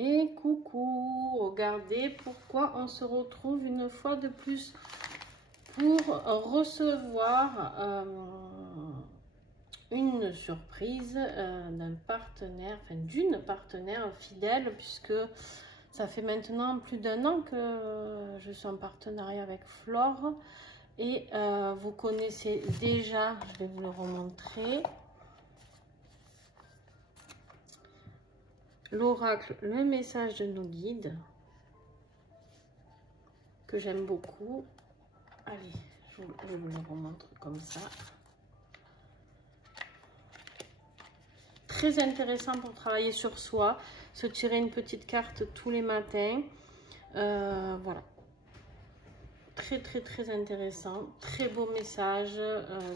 Et coucou, regardez pourquoi on se retrouve une fois de plus pour recevoir une surprise d'un partenaire, enfin d'une partenaire fidèle, puisque ça fait maintenant plus d'1 an que je suis en partenariat avec Flore et vous connaissez déjà, je vais vous le remontrer, l'oracle, le message de nos guides, que j'aime beaucoup. Allez, je vous le remontre comme ça. Très intéressant pour travailler sur soi, se tirer une petite carte tous les matins. Voilà. Très intéressant. Très beau message,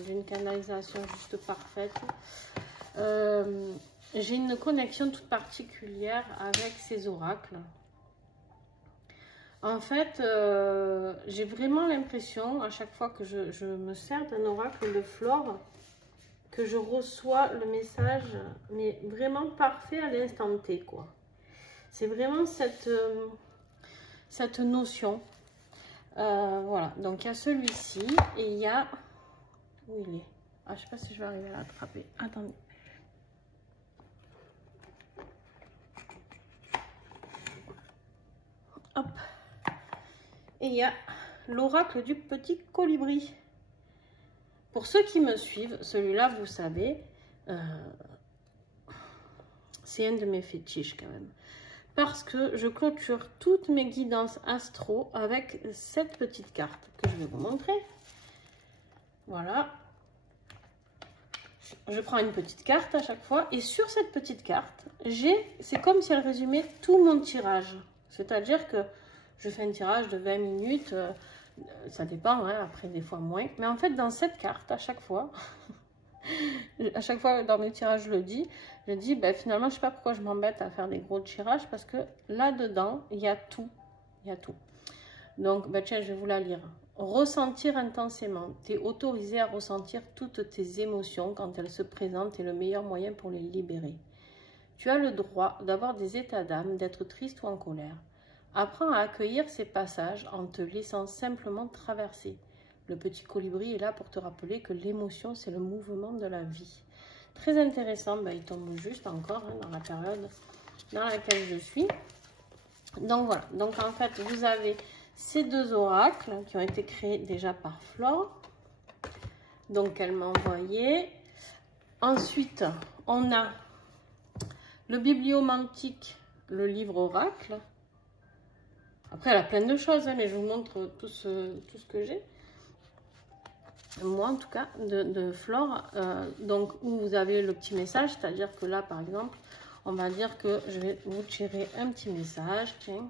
d'une canalisation juste parfaite. J'ai une connexion toute particulière avec ces oracles. En fait, j'ai vraiment l'impression, à chaque fois que je me sers d'un oracle de Flore, que je reçois le message, mais vraiment parfait à l'instant T, quoi. C'est vraiment cette notion. Voilà, donc il y a celui-ci, et il y a... Où il est? Ah, je sais pas si je vais arriver à l'attraper. Attendez. Hop. Et il y a l'oracle du petit colibri. Pour ceux qui me suivent, celui-là, vous savez, c'est un de mes fétiches quand même. Parce que je clôture toutes mes guidances astro avec cette petite carte que je vais vous montrer. Voilà. Je prends une petite carte à chaque fois et sur cette petite carte, c'est comme si elle résumait tout mon tirage. C'est-à-dire que je fais un tirage de 20 minutes, ça dépend, hein, après des fois moins. Mais en fait, dans cette carte, à chaque fois dans mes tirages, je dis, ben, finalement, je sais pas pourquoi je m'embête à faire des gros tirages parce que là-dedans, il y a tout. Il y a tout. Donc, ben, tiens, je vais vous la lire. Ressentir intensément. Tu es autorisé à ressentir toutes tes émotions quand elles se présentent et le meilleur moyen pour les libérer. Tu as le droit d'avoir des états d'âme, d'être triste ou en colère. Apprends à accueillir ces passages en te laissant simplement traverser. Le petit colibri est là pour te rappeler que l'émotion, c'est le mouvement de la vie. Très intéressant, ben, il tombe juste encore, hein, dans la période dans laquelle je suis. Donc voilà, donc en fait, vous avez ces deux oracles qui ont été créés déjà par Flore. Donc elle m'a envoyé. Ensuite, on a le bibliomantique, le livre oracle. Après, elle a plein de choses, hein, mais je vous montre tout ce que j'ai. Moi, en tout cas, de Flore. Donc, où vous avez le petit message, c'est-à-dire que là, par exemple, on va dire que je vais vous tirer un petit message. Tiens.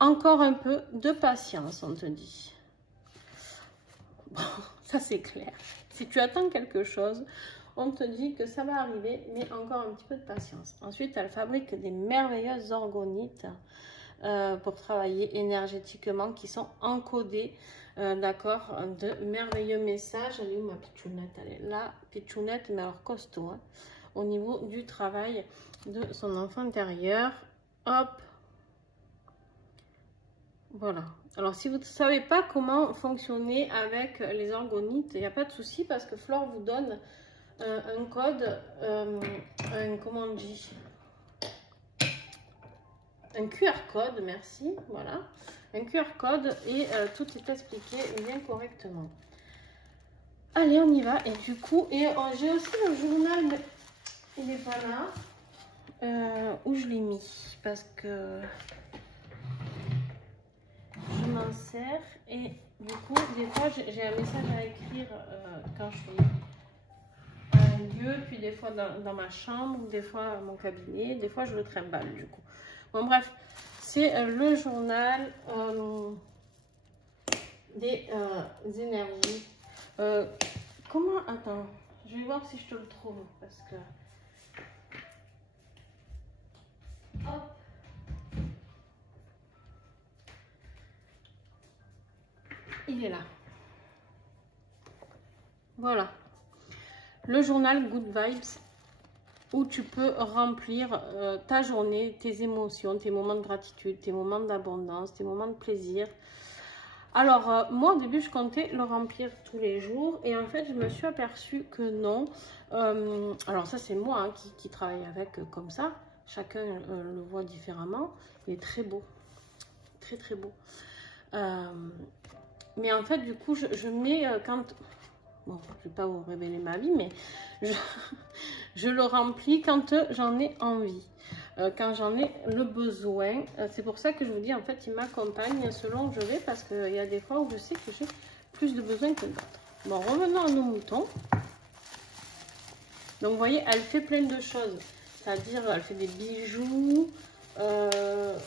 Encore un peu de patience, on te dit. Bon, ça c'est clair. Si tu attends quelque chose, on te dit que ça va arriver, mais encore un petit peu de patience. Ensuite, elle fabrique des merveilleuses orgonites pour travailler énergétiquement, qui sont encodées, d'accord, de merveilleux messages. Elle est où ma pitchounette? Elle est là, pitchounette, mais alors costaud, hein, au niveau du travail de son enfant intérieur. Hop. Voilà. Alors, si vous ne savez pas comment fonctionner avec les orgonites, il n'y a pas de souci parce que Flore vous donne un code, comment on dit, un QR code, merci, voilà, un QR code et tout est expliqué bien correctement. Allez, on y va. Et du coup, j'ai aussi le journal, mais il n'est pas là, où je l'ai mis parce que je m'en sers et du coup des fois j'ai un message à écrire quand je suis à un lieu, puis des fois dans ma chambre, des fois à mon cabinet, des fois je le trimballe du coup. Bon bref, c'est le journal des énergies. Comment, attends, je vais voir si je te le trouve parce que... Hop. Il est là. Voilà. Le journal Good Vibes où tu peux remplir ta journée, tes émotions, tes moments de gratitude, tes moments d'abondance, tes moments de plaisir. Alors, moi, au début, je comptais le remplir tous les jours. Et en fait, je me suis aperçue que non. Alors, ça, c'est moi hein, qui travaille avec comme ça. Chacun le voit différemment. Il est très beau. Très, très beau. Mais en fait, du coup, je mets quand... Bon, je ne vais pas vous révéler ma vie, mais je le remplis quand j'en ai envie. Quand j'en ai le besoin. C'est pour ça que je vous dis, en fait, il m'accompagne selon où je vais, parce qu'il y a des fois où je sais que j'ai plus de besoins que d'autres. Bon, revenons à nos moutons. Donc, vous voyez, elle fait plein de choses. C'est-à-dire, elle fait des bijoux, elle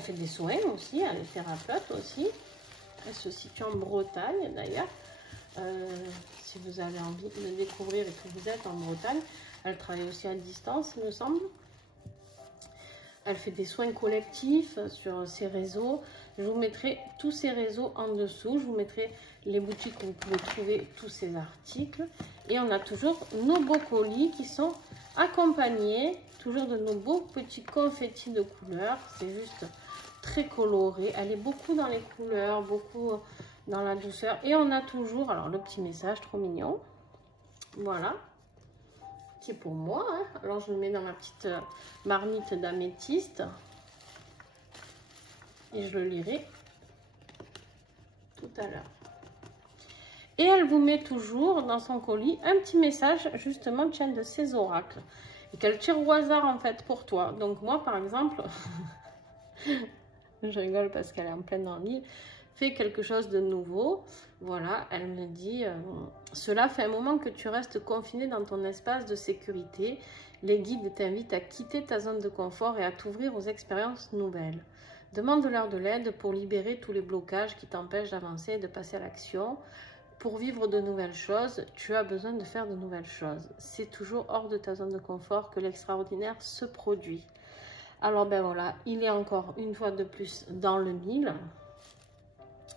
fait des soins aussi, elle est thérapeute aussi. Elle se situe en Bretagne, d'ailleurs. Si vous avez envie de le découvrir et que vous êtes en Bretagne. Elle travaille aussi à distance, il me semble. Elle fait des soins collectifs sur ses réseaux. Je vous mettrai tous ces réseaux en dessous. Je vous mettrai les boutiques où vous pouvez trouver tous ces articles. Et on a toujours nos beaux colis qui sont accompagnés. Toujours de nos beaux petits confettis de couleurs. C'est juste très coloré. Elle est beaucoup dans les couleurs, beaucoup dans la douceur. Et on a toujours, alors le petit message trop mignon. Voilà. Qui est pour moi. Hein. Alors je le mets dans ma petite marmite d'améthyste. Et je le lirai tout à l'heure. Et elle vous met toujours dans son colis un petit message justement tiens, de ses oracles. Et qu'elle tire au hasard en fait pour toi. Donc moi par exemple, je rigole parce qu'elle est en pleine dans le lit. Fais quelque chose de nouveau. Voilà, elle me dit, cela fait un moment que tu restes confiné dans ton espace de sécurité. Les guides t'invitent à quitter ta zone de confort et à t'ouvrir aux expériences nouvelles. Demande-leur de l'aide pour libérer tous les blocages qui t'empêchent d'avancer et de passer à l'action. Pour vivre de nouvelles choses, tu as besoin de faire de nouvelles choses. C'est toujours hors de ta zone de confort que l'extraordinaire se produit. Alors ben voilà, il est encore une fois de plus dans le mille.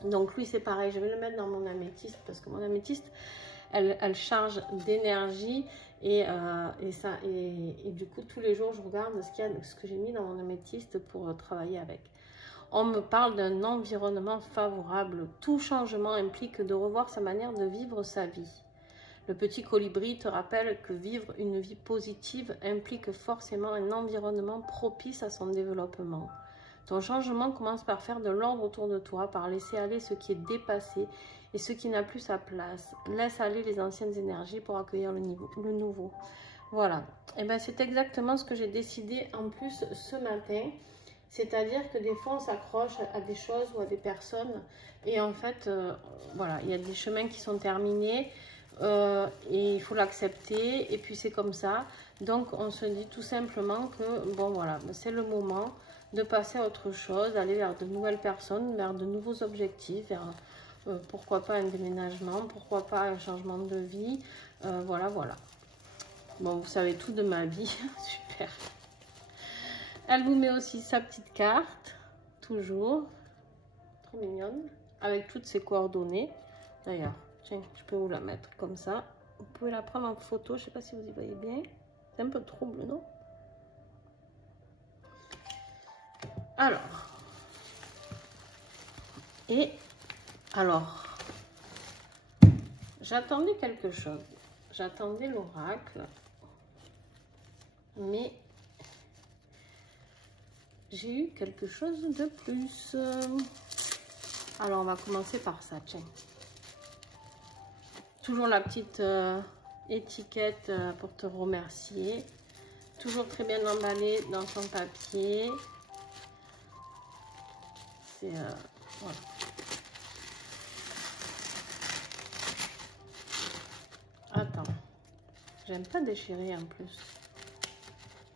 Donc lui c'est pareil, je vais le mettre dans mon améthyste parce que mon améthyste elle charge d'énergie et du coup tous les jours je regarde ce que j'ai mis dans mon améthyste pour travailler avec. On me parle d'un environnement favorable. Tout changement implique de revoir sa manière de vivre sa vie. Le petit colibri te rappelle que vivre une vie positive implique forcément un environnement propice à son développement. Ton changement commence par faire de l'ordre autour de toi, par laisser aller ce qui est dépassé et ce qui n'a plus sa place. Laisse aller les anciennes énergies pour accueillir le nouveau. Voilà. Et ben c'est exactement ce que j'ai décidé en plus ce matin. C'est-à-dire que des fois on s'accroche à des choses ou à des personnes et en fait, voilà, il y a des chemins qui sont terminés et il faut l'accepter et puis c'est comme ça. Donc on se dit tout simplement que bon voilà, c'est le moment de passer à autre chose, d'aller vers de nouvelles personnes, vers de nouveaux objectifs, vers pourquoi pas un déménagement, pourquoi pas un changement de vie, voilà, voilà. Bon, vous savez tout de ma vie, super. Elle vous met aussi sa petite carte, toujours, trop mignonne, avec toutes ses coordonnées. D'ailleurs, tiens, je peux vous la mettre comme ça. Vous pouvez la prendre en photo, je ne sais pas si vous y voyez bien. C'est un peu trouble, non? Alors, j'attendais quelque chose. J'attendais l'oracle, mais j'ai eu quelque chose de plus. Alors, on va commencer par ça, tiens. Toujours la petite étiquette pour te remercier. Toujours très bien emballé dans son papier. C'est voilà. Attends, j'aime pas déchirer en plus.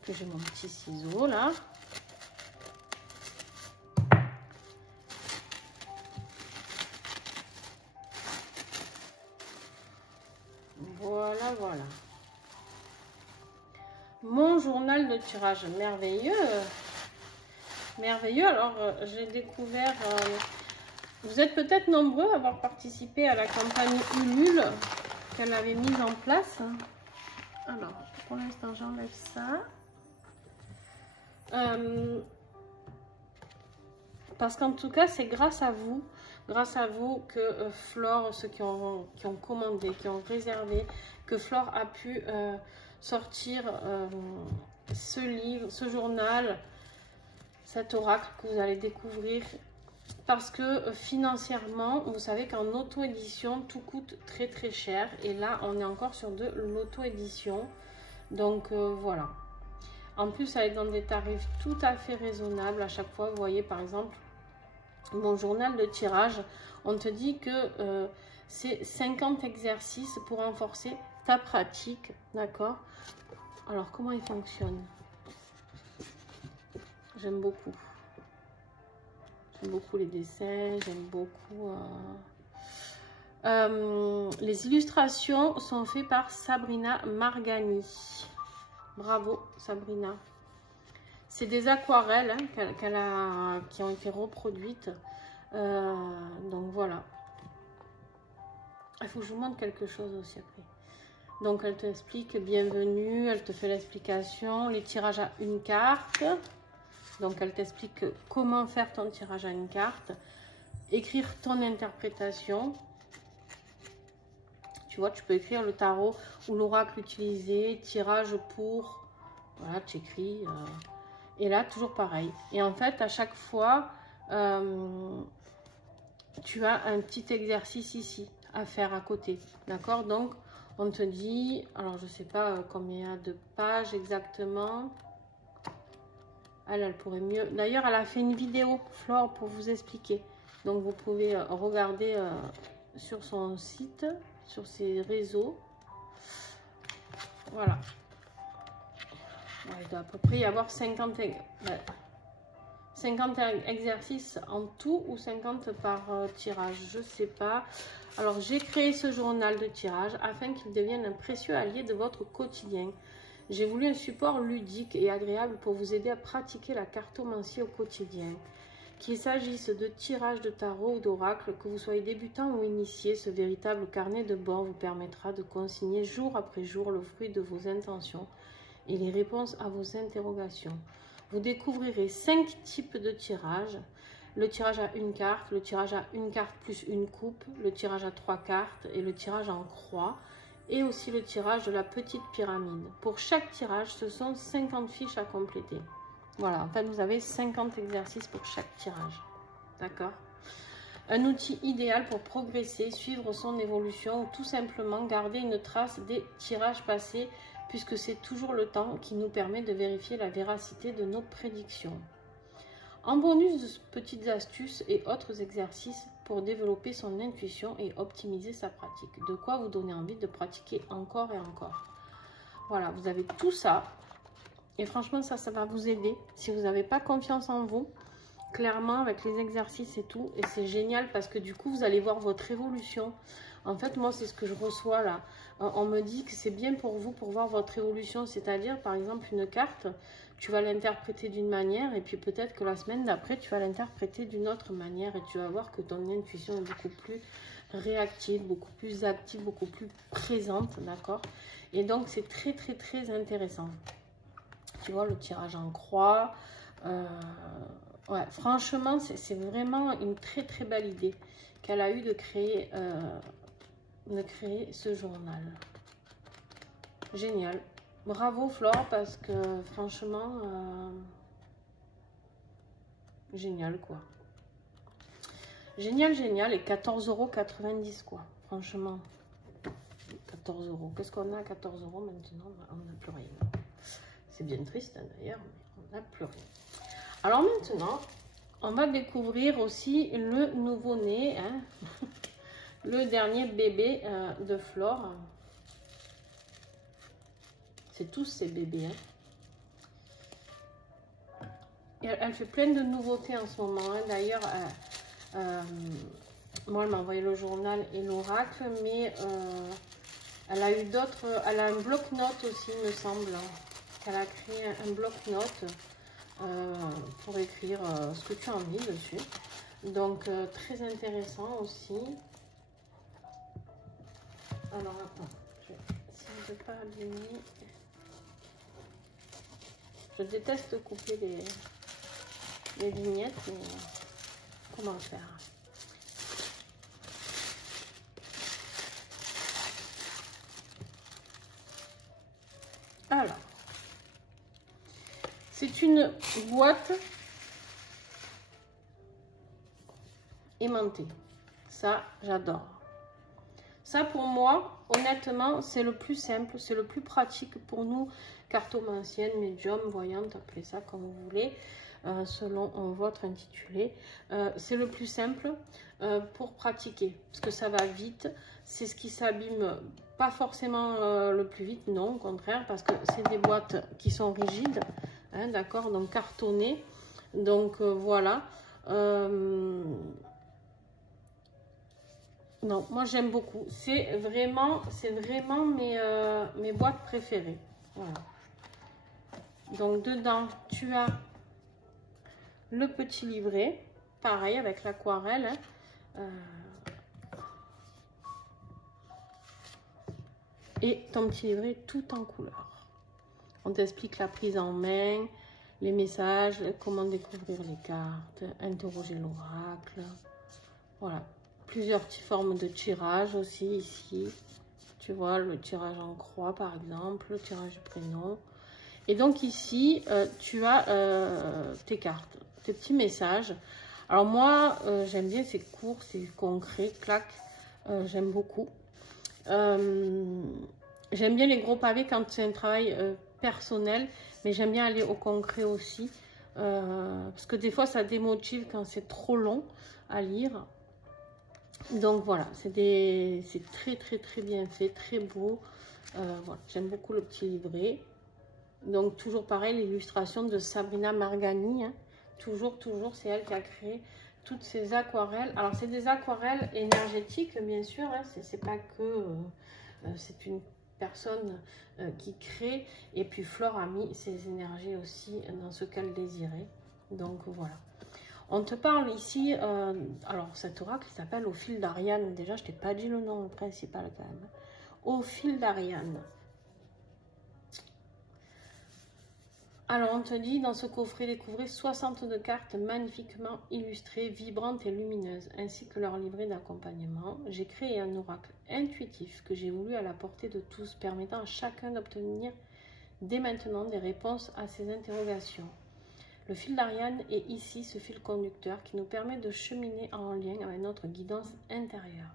Que j'ai mon petit ciseau là. Voilà, voilà. Mon journal de tirage merveilleux. Merveilleux. Alors, j'ai découvert... vous êtes peut-être nombreux à avoir participé à la campagne Ulule qu'elle avait mise en place. Alors, pour l'instant, j'enlève ça. Parce qu'en tout cas, c'est grâce à vous que Flore, ceux qui ont commandé, qui ont réservé, que Flore a pu sortir ce livre, ce journal, cet oracle que vous allez découvrir. Parce que financièrement, vous savez qu'en auto-édition, tout coûte très très cher. Et là, on est encore sur de l'auto-édition. Donc voilà. En plus, elle est dans des tarifs tout à fait raisonnables. À chaque fois, vous voyez par exemple, mon journal de tirage, on te dit que c'est 50 exercices pour renforcer ta pratique. D'accord? Alors, comment il fonctionne? J'aime beaucoup. J'aime beaucoup les dessins, j'aime beaucoup... les illustrations sont faites par Sabrina Margani. Bravo Sabrina. C'est des aquarelles hein, qui ont été reproduites. Donc voilà. Il faut que je vous montre quelque chose aussi après. Donc elle te explique bienvenue, elle te fait l'explication, les tirages à une carte. Donc, elle t'explique comment faire ton tirage à une carte, écrire ton interprétation. Tu vois, tu peux écrire le tarot ou l'oracle utilisé, tirage pour, voilà, tu écris. Et là, toujours pareil. Et en fait, à chaque fois, tu as un petit exercice ici à faire à côté. D'accord? Donc, on te dit, alors je ne sais pas combien il y a de pages exactement. Elle pourrait mieux. D'ailleurs, elle a fait une vidéo, Flore, pour vous expliquer. Donc, vous pouvez regarder sur son site, sur ses réseaux. Voilà. Il doit à peu près y avoir 50 exercices en tout ou 50 par tirage. Je ne sais pas. Alors, j'ai créé ce journal de tirage afin qu'il devienne un précieux allié de votre quotidien. J'ai voulu un support ludique et agréable pour vous aider à pratiquer la cartomancie au quotidien. Qu'il s'agisse de tirage de tarot ou d'oracle, que vous soyez débutant ou initié, ce véritable carnet de bord vous permettra de consigner jour après jour le fruit de vos intentions et les réponses à vos interrogations. Vous découvrirez 5 types de tirages. Le tirage à une carte, le tirage à une carte plus une coupe, le tirage à 3 cartes et le tirage en croix. Et aussi le tirage de la petite pyramide. Pour chaque tirage, ce sont 50 fiches à compléter. Voilà, en fait, vous avez 50 exercices pour chaque tirage. D'accord? Un outil idéal pour progresser, suivre son évolution ou tout simplement garder une trace des tirages passés, puisque c'est toujours le temps qui nous permet de vérifier la véracité de nos prédictions. En bonus, de petites astuces et autres exercices pour développer son intuition et optimiser sa pratique. De quoi vous donner envie de pratiquer encore et encore. Voilà, vous avez tout ça. Et franchement, ça va vous aider. Si vous n'avez pas confiance en vous, clairement, avec les exercices et tout. Et c'est génial parce que du coup, vous allez voir votre évolution. En fait, moi, c'est ce que je reçois là. On me dit que c'est bien pour vous, pour voir votre évolution. C'est-à-dire, par exemple, une carte, tu vas l'interpréter d'une manière. Et puis peut-être que la semaine d'après, tu vas l'interpréter d'une autre manière. Et tu vas voir que ton intuition est beaucoup plus réactive, beaucoup plus active, beaucoup plus présente. D'accord? Et donc, c'est très, très, très intéressant. Tu vois, le tirage en croix. Ouais, franchement, c'est vraiment une très, très belle idée qu'elle a eu de créer ce journal. Génial. Bravo Flore, parce que franchement, génial quoi. Génial, génial. Et 14,90 € quoi. Franchement, 14 €. Qu'est-ce qu'on a à 14 € maintenant? On n'a plus rien. C'est bien triste hein, d'ailleurs, mais on n'a plus rien. Alors maintenant, on va découvrir aussi le nouveau-né, hein, le dernier bébé de Flore. C'est tous ces bébés. Hein. Et elle fait plein de nouveautés en ce moment. Hein. D'ailleurs, moi, elle m'a envoyé le journal et l'oracle, mais elle a eu d'autres. Elle a un bloc-notes aussi, il me semble. Elle a créé un bloc-notes pour écrire ce que tu as envie dessus. Donc, très intéressant aussi. Alors, attends, si ne pas abîmer. Je déteste couper les vignettes, mais comment faire? Alors, c'est une boîte aimantée. Ça, j'adore. Ça, pour moi, honnêtement, c'est le plus simple, c'est le plus pratique pour nous, cartomanciennes, médium, voyantes, appelez ça comme vous voulez, selon votre intitulé. C'est le plus simple pour pratiquer, parce que ça va vite. C'est ce qui s'abîme, pas forcément le plus vite, non, au contraire, parce que c'est des boîtes qui sont rigides, hein, d'accord, donc cartonnées. Donc voilà. Non, moi j'aime beaucoup. C'est vraiment mes boîtes préférées. Voilà. Donc dedans, tu as le petit livret, pareil avec l'aquarelle. Hein. Et ton petit livret tout en couleur. On t'explique la prise en main, les messages, comment découvrir les cartes, interroger l'oracle. Voilà. Plusieurs formes de tirage aussi ici. Tu vois, le tirage en croix par exemple, le tirage du prénom. Et donc ici, tu as tes cartes, tes petits messages. Alors moi, j'aime bien, c'est court, c'est concret, clac. J'aime beaucoup. J'aime bien les gros pavés quand c'est un travail personnel, mais j'aime bien aller au concret aussi. Parce que des fois, ça démotive quand c'est trop long à lire. Donc voilà, c'est très bien fait, très beau. Voilà, j'aime beaucoup le petit livret. Donc toujours pareil, l'illustration de Sabrina Margani. Hein. Toujours, c'est elle qui a créé toutes ces aquarelles. Alors c'est des aquarelles énergétiques, bien sûr. Hein. C'est pas que c'est une personne qui crée. Et puis Flore a mis ses énergies aussi dans ce qu'elle désirait. Donc voilà. On te parle ici, alors cet oracle il s'appelle Au fil d'Ariane. Déjà, je t'ai pas dit le nom principal quand même. Au fil d'Ariane. Alors, on te dit, dans ce coffret, découvrez 62 cartes magnifiquement illustrées, vibrantes et lumineuses, ainsi que leur livret d'accompagnement. J'ai créé un oracle intuitif que j'ai voulu à la portée de tous, permettant à chacun d'obtenir dès maintenant des réponses à ses interrogations. Le fil d'Ariane est ici ce fil conducteur qui nous permet de cheminer en lien avec notre guidance intérieure.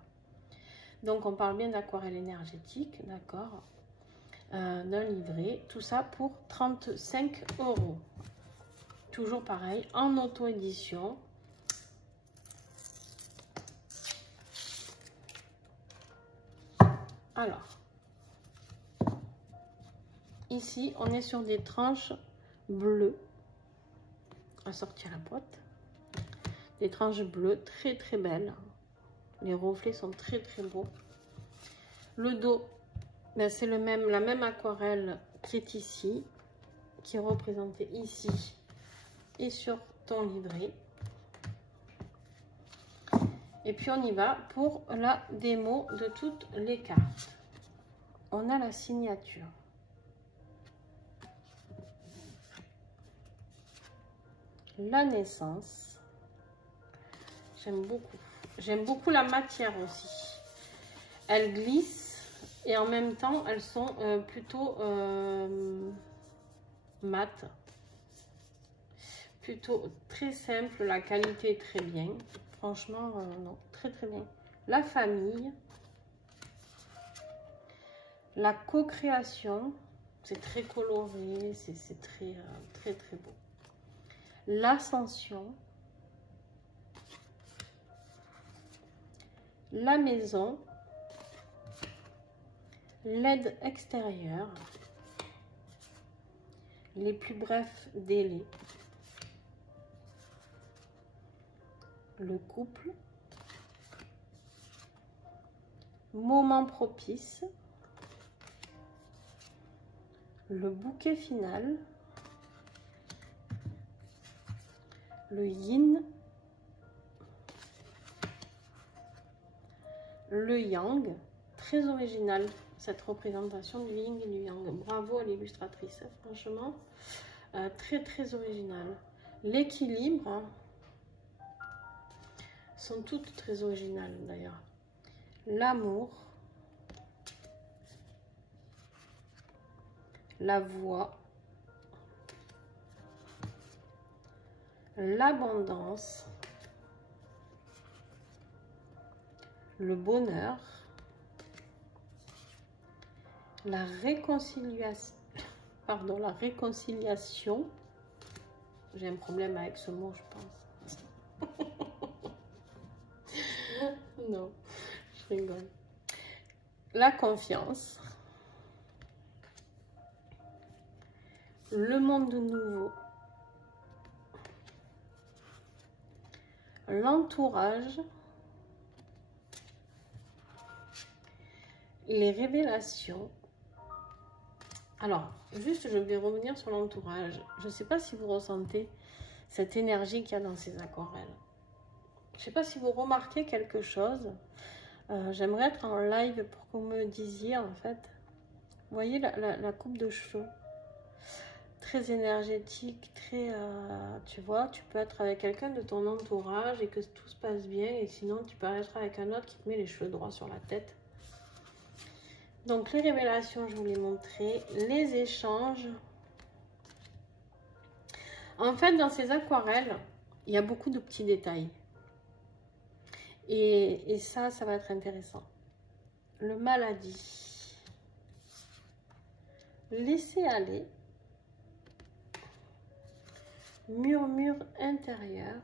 Donc on parle bien d'aquarelle énergétique, d'accord, d'un livret, tout ça pour 35 €. Toujours pareil, en auto-édition. Alors, ici on est sur des tranches bleues. Sortir la boîte, des tranches bleues très belles, les reflets sont très beaux. Le dos, ben c'est la même aquarelle qui est ici, qui est représentée ici et sur ton livret. Et puis on y va pour la démo de toutes les cartes. On a la signature. La naissance, j'aime beaucoup la matière aussi, elles glissent et en même temps elles sont plutôt mates, plutôt très simple, la qualité est très bien, franchement non, très bien. La famille, la co-création, c'est très coloré, c'est très beau. L'ascension, la maison, l'aide extérieure, les plus brefs délais, le couple, moment propice, le bouquet final, le yin, le yang, très original cette représentation du yin et du yang. Bravo à l'illustratrice, hein, franchement, très très original. L'équilibre, hein, sont toutes très originales d'ailleurs. L'amour, la voix, l'abondance, le bonheur, la réconciliation, pardon, la réconciliation. J'ai un problème avec ce mot, je pense. Non, je rigole. La confiance, le monde nouveau, l'entourage, les révélations. Alors, juste, je vais revenir sur l'entourage. Je ne sais pas si vous ressentez cette énergie qu'il y a dans ces aquarelles. Je ne sais pas si vous remarquez quelque chose. J'aimerais être en live pour que vous me disiez, en fait. Vous voyez la coupe de cheveux, très énergétique, très, tu vois, tu peux être avec quelqu'un de ton entourage et que tout se passe bien, et sinon tu peux être avec un autre qui te met les cheveux droits sur la tête. Donc les révélations, je vous les montrais, les échanges. En fait, dans ces aquarelles, il y a beaucoup de petits détails. Et ça va être intéressant. Le maladie. Laisser aller. Murmure intérieur.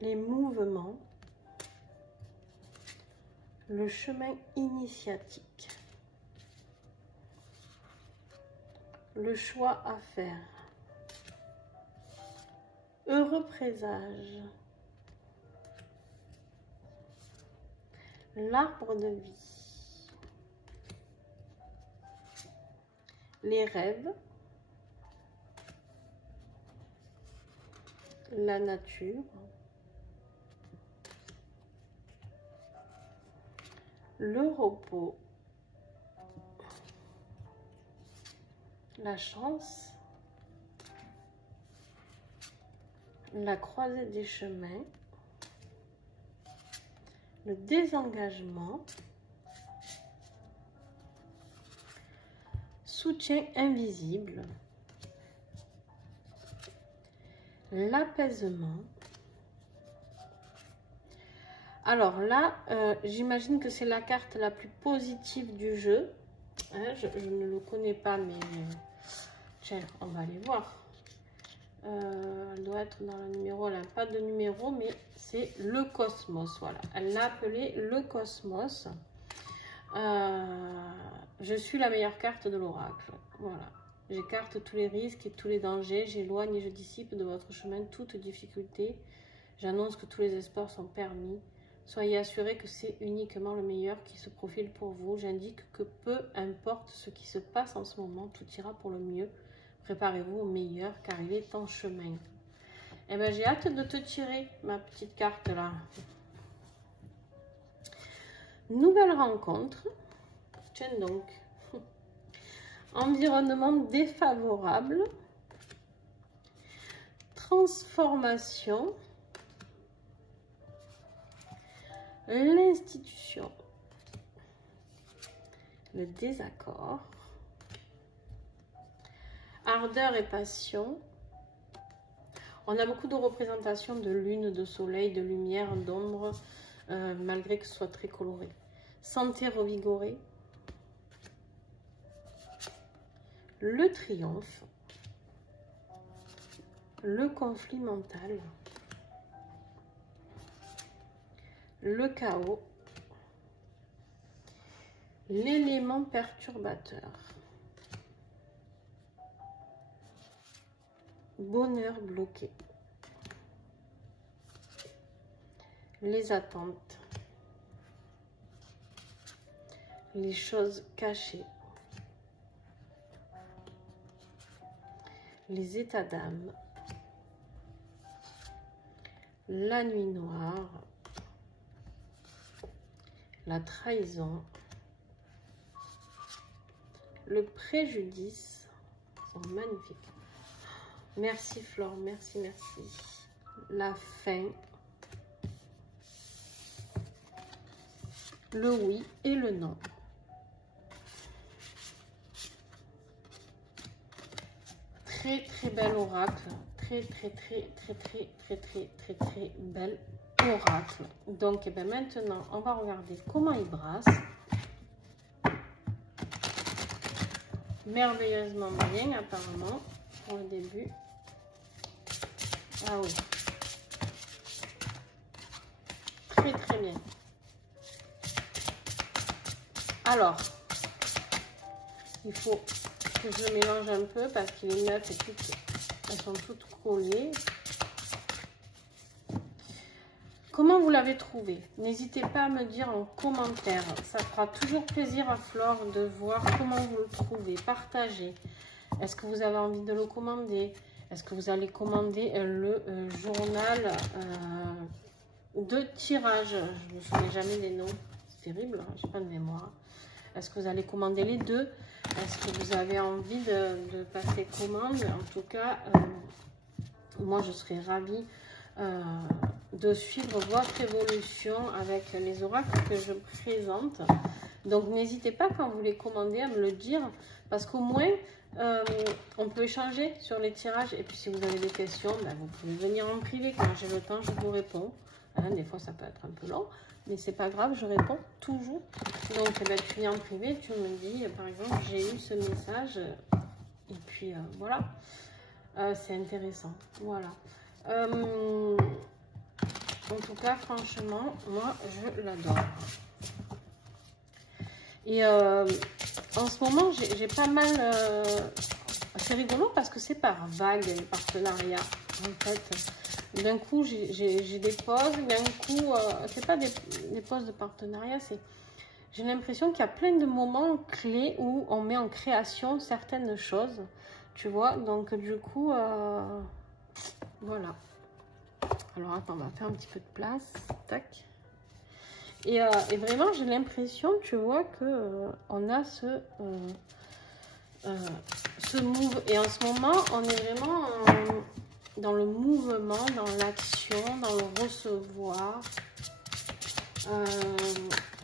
Les mouvements. Le chemin initiatique. Le choix à faire. Heureux présage. L'arbre de vie. Les rêves. La nature. Le repos. La chance. La croisée des chemins, le désengagement, soutien invisible, l'apaisement. Alors là, j'imagine que c'est la carte la plus positive du jeu. Hein, je ne le connais pas, mais tiens, on va aller voir. Elle doit être dans le numéro, elle n'a pas de numéro, mais c'est le cosmos, voilà. Elle l'a appelé le cosmos. Je suis la meilleure carte de l'oracle, voilà. J'écarte tous les risques et tous les dangers, j'éloigne et je dissipe de votre chemin toute difficulté. J'annonce que tous les espoirs sont permis. Soyez assurés que c'est uniquement le meilleur qui se profile pour vous. J'indique que peu importe ce qui se passe en ce moment, tout ira pour le mieux. Préparez-vous au meilleur car il est en chemin. Eh bien, j'ai hâte de te tirer ma petite carte là. Nouvelle rencontre. Tiens donc. Environnement défavorable. Transformation. L'institution. Le désaccord. Ardeur et passion. On a beaucoup de représentations de lune, de soleil, de lumière, d'ombre, malgré que ce soit très coloré. Santé revigorée. Le triomphe. Le conflit mental. Le chaos. L'élément perturbateur. Bonheur bloqué. Les attentes. Les choses cachées. Les états d'âme. La nuit noire. la trahison, le préjudice, ils sont magnifiques. Merci Flore, merci, merci. La fin, le oui et le non. Très très bel oracle, très bel oracle. Donc, eh ben, maintenant, on va regarder comment il brasse. Merveilleusement bien, apparemment, pour le début. Ah oui. Très bien. Alors, il faut que je le mélange un peu parce que les notes, elles sont toutes collées. Comment vous l'avez trouvé? N'hésitez pas à me dire en commentaire. Ça fera toujours plaisir à Flore de voir comment vous le trouvez. Partagez. Est-ce que vous avez envie de le commander? Est-ce que vous allez commander le journal de tirage? Je ne me souviens jamais des noms. C'est terrible, hein, je n'ai pas de mémoire. Est-ce que vous allez commander les deux? Est-ce que vous avez envie de passer commande? En tout cas, moi, je serais ravie de suivre votre évolution avec les oracles que je présente. Donc, n'hésitez pas quand vous les commandez à me le dire, parce qu'au moins, on peut échanger sur les tirages. Et puis, si vous avez des questions, ben, vous pouvez venir en privé. Quand j'ai le temps, je vous réponds. Hein, des fois, ça peut être un peu long, mais c'est pas grave, je réponds toujours. Donc, ben, tu viens en privé, tu me dis, par exemple, j'ai eu ce message. Et puis, voilà. C'est intéressant. Voilà. En tout cas, franchement, moi, je l'adore. Et en ce moment, j'ai pas mal... c'est rigolo parce que c'est par vague, les partenariats. En fait, d'un coup, j'ai des pauses. D'un coup, c'est pas des pauses de partenariat, c'est... J'ai l'impression qu'il y a plein de moments clés où on met en création certaines choses. Tu vois, donc du coup, voilà. Alors, attends, on va faire un petit peu de place. Tac. Et vraiment, j'ai l'impression, tu vois, que on a ce move. Et en ce moment, on est vraiment dans le mouvement, dans l'action, dans le recevoir.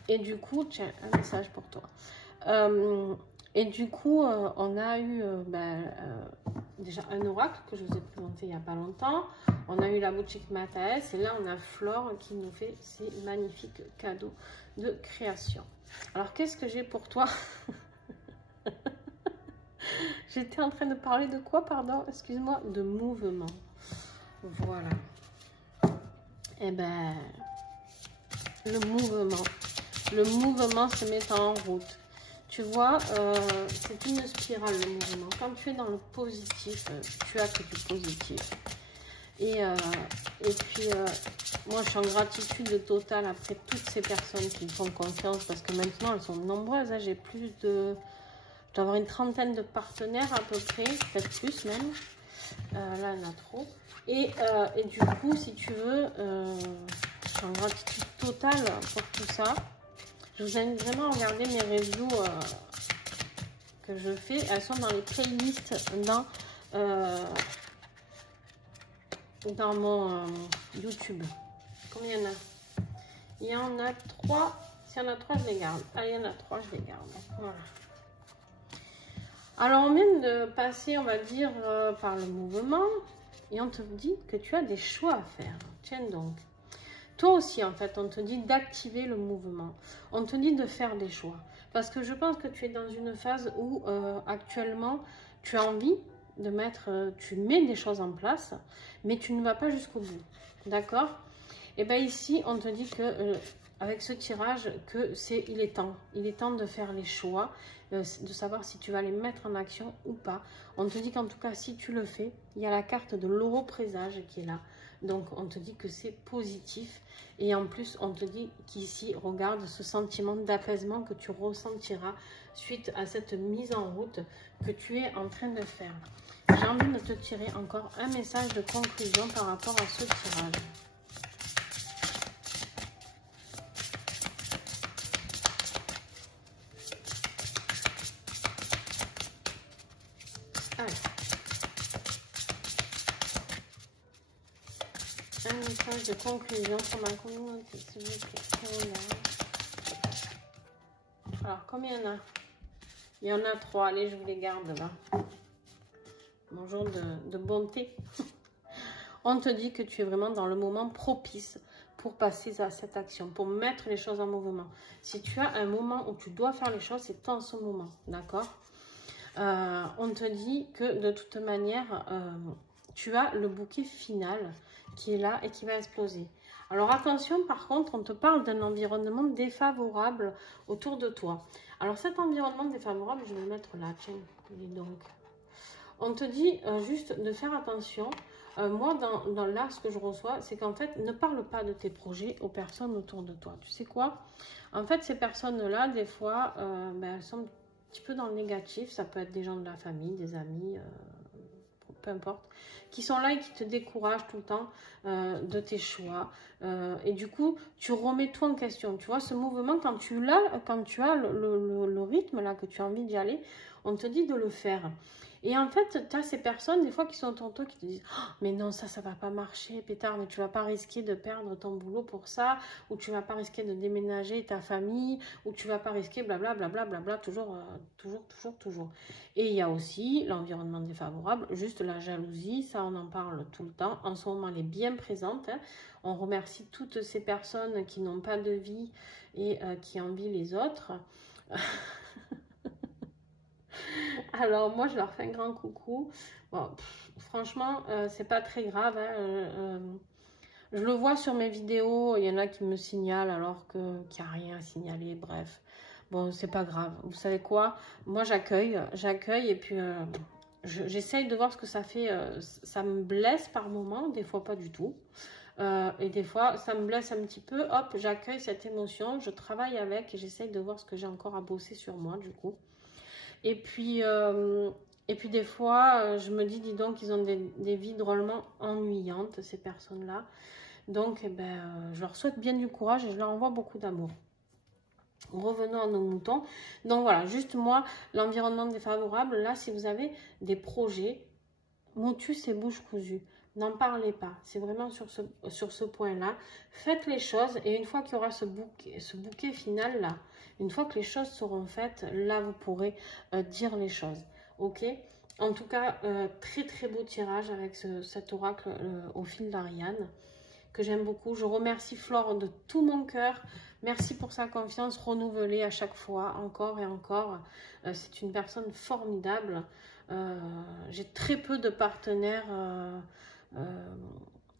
Et du coup, tiens, un message pour toi. Et du coup, on a eu déjà un oracle que je vous ai présenté il n'y a pas longtemps. On a eu la boutique Mathaes et là, on a Flore qui nous fait ces magnifiques cadeaux de création. Alors, qu'est-ce que j'ai pour toi? J'étais en train de parler de quoi, pardon? Excuse-moi, de mouvement. Voilà. Eh ben, le mouvement se met en route. Tu vois, c'est une spirale, le mouvement. Quand tu es dans le positif, tu as que du positif. Et puis, moi, je suis en gratitude totale après toutes ces personnes qui me font confiance parce que maintenant, elles sont nombreuses. Hein. J'ai plus de... Je dois avoir une trentaine de partenaires à peu près, peut-être plus même. Là, il y en a trop. Et du coup, si tu veux, je suis en gratitude totale pour tout ça. Je vous invite vraiment à regarder mes reviews que je fais. Elles sont dans les playlists dans mon YouTube. Combien il y en a? Il y en a 3. S'il y en a 3, je les garde. Ah, il y en a 3, je les garde. Voilà. Alors, on vient de passer, on va dire, par le mouvement. Et on te dit que tu as des choix à faire. Tiens donc. Toi aussi, en fait, on te dit d'activer le mouvement. On te dit de faire des choix. Parce que je pense que tu es dans une phase où, actuellement, tu as envie de mettre... tu mets des choses en place, mais tu ne vas pas jusqu'au bout. D'accord? Et bien ici, on te dit que... avec ce tirage, que il est temps. Il est temps de faire les choix, de savoir si tu vas les mettre en action ou pas. On te dit qu'en tout cas, si tu le fais, il y a la carte de l'euro-présage qui est là. Donc, on te dit que c'est positif. Et en plus, on te dit qu'ici, regarde ce sentiment d'apaisement que tu ressentiras suite à cette mise en route que tu es en train de faire. J'ai envie de te tirer encore un message de conclusion par rapport à ce tirage. Allez. Un message de conclusion pour ma communauté, s'il vous plaît. Alors, combien il y en a? Il y en a 3. Allez, je vous les garde là. Bonjour de bonté. On te dit que tu es vraiment dans le moment propice pour passer à cette action, pour mettre les choses en mouvement. Si tu as un moment où tu dois faire les choses, c'est en ce moment, d'accord? On te dit que de toute manière, tu as le bouquet final qui est là et qui va exploser. Alors attention, par contre, on te parle d'un environnement défavorable autour de toi. Alors cet environnement défavorable, je vais le mettre là, tiens, donc. On te dit juste de faire attention. Moi, dans là, ce que je reçois, c'est qu'en fait, ne parle pas de tes projets aux personnes autour de toi. Tu sais quoi? En fait, ces personnes-là, des fois, elles sont un petit peu dans le négatif. Ça peut être des gens de la famille, des amis, peu importe, qui sont là et qui te découragent tout le temps de tes choix. Et du coup, tu remets tout en question. Tu vois, ce mouvement, quand tu as le rythme là, que tu as envie d'y aller, on te dit de le faire. Et en fait, tu as ces personnes, des fois, qui sont autour de toi, qui te disent oh, « Mais non, ça va pas marcher, pétard, mais tu vas pas risquer de perdre ton boulot pour ça, ou tu vas pas risquer de déménager ta famille, ou tu vas pas risquer blablabla, blablabla, toujours. » Et il y a aussi l'environnement défavorable, juste la jalousie, ça on en parle tout le temps. En ce moment, elle est bien présente. Hein. On remercie toutes ces personnes qui n'ont pas de vie et qui envient les autres. Alors moi je leur fais un grand coucou. Bon, franchement c'est pas très grave. Hein. Je le vois sur mes vidéos, il y en a qui me signalent alors qu'il n'y a rien à signaler. Bref, bon c'est pas grave. Vous savez quoi? Moi j'accueille et puis j'essaye de voir ce que ça fait. Ça me blesse par moment, des fois pas du tout. Et des fois ça me blesse un petit peu. Hop, j'accueille cette émotion, je travaille avec et j'essaye de voir ce que j'ai encore à bosser sur moi du coup. Et puis des fois, je me dis, dis donc, ils ont des vies drôlement ennuyantes, ces personnes-là. Donc, eh ben, je leur souhaite bien du courage et je leur envoie beaucoup d'amour. Revenons à nos moutons. Donc voilà, juste moi, l'environnement défavorable, là, si vous avez des projets, motus et bouche cousue, n'en parlez pas. C'est vraiment sur ce point-là. Faites les choses et une fois qu'il y aura ce bouquet final-là, une fois que les choses seront faites, là, vous pourrez dire les choses. Ok? En tout cas, très très beau tirage avec cet oracle au fil d'Ariane, que j'aime beaucoup. Je remercie Flore de tout mon cœur. Merci pour sa confiance renouvelée à chaque fois, encore et encore. C'est une personne formidable. J'ai très peu de partenaires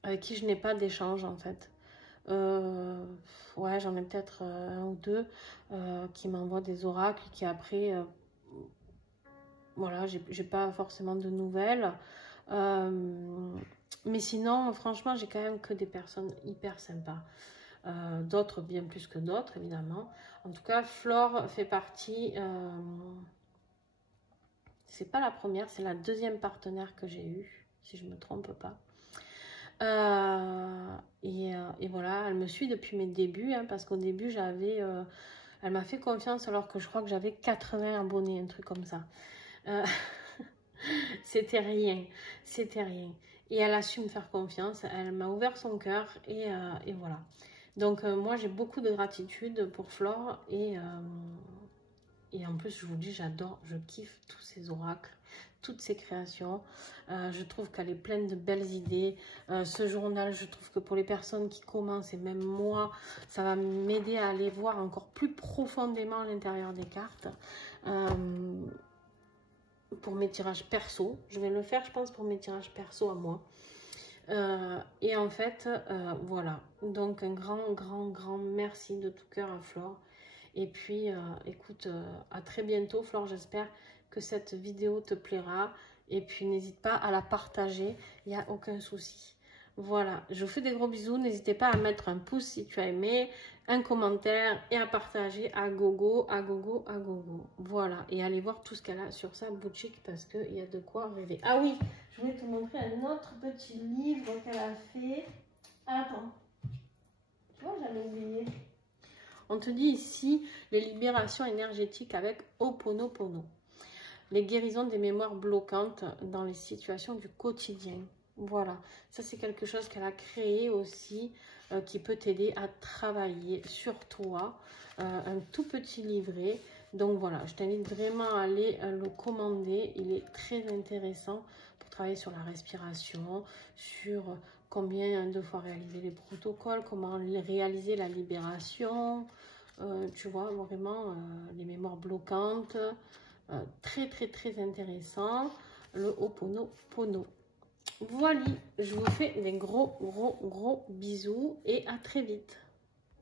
avec qui je n'ai pas d'échange en fait. Ouais, j'en ai peut-être un ou deux qui m'envoient des oracles, qui après, voilà, j'ai pas forcément de nouvelles. Mais sinon, franchement, j'ai quand même que des personnes hyper sympas. D'autres bien plus que d'autres, évidemment. En tout cas, Flore fait partie... c'est pas la première, c'est la deuxième partenaire que j'ai eue, si je me trompe pas. Et voilà, elle me suit depuis mes débuts, hein, parce qu'au début, elle m'a fait confiance alors que je crois que j'avais 80 abonnés, un truc comme ça. C'était rien, c'était rien. Et elle a su me faire confiance, elle m'a ouvert son cœur et voilà. Donc moi, j'ai beaucoup de gratitude pour Flore et en plus, je vous dis, j'adore, je kiffe tous ces oracles, toutes ces créations. Je trouve qu'elle est pleine de belles idées. Ce journal, je trouve que pour les personnes qui commencent, et même moi, ça va m'aider à aller voir encore plus profondément à l'intérieur des cartes. Pour mes tirages perso. Je vais le faire, je pense, pour mes tirages perso à moi. Et en fait, voilà. Donc, un grand merci de tout cœur à Flore. Et puis, écoute, à très bientôt, Flore. J'espère que cette vidéo te plaira. Et puis, n'hésite pas à la partager. Il n'y a aucun souci. Voilà. Je vous fais des gros bisous. N'hésitez pas à mettre un pouce si tu as aimé, un commentaire et à partager à gogo, à gogo, à gogo. Voilà. Et allez voir tout ce qu'elle a sur sa boutique parce qu'il y a de quoi rêver. Ah oui, je voulais te montrer un autre petit livre qu'elle a fait. Attends. Tu vois, j'avais oublié. On te dit ici les libérations énergétiques avec Ho'oponopono. les guérisons des mémoires bloquantes dans les situations du quotidien. Voilà, ça c'est quelque chose qu'elle a créé aussi, qui peut t'aider à travailler sur toi, un tout petit livret. Donc voilà, je t'invite vraiment à aller le commander, il est très intéressant pour travailler sur la respiration, sur combien de fois réaliser les protocoles, comment réaliser la libération, tu vois, vraiment les mémoires bloquantes, très intéressant, le Ho'oponopono. Voilà, je vous fais des gros bisous et à très vite.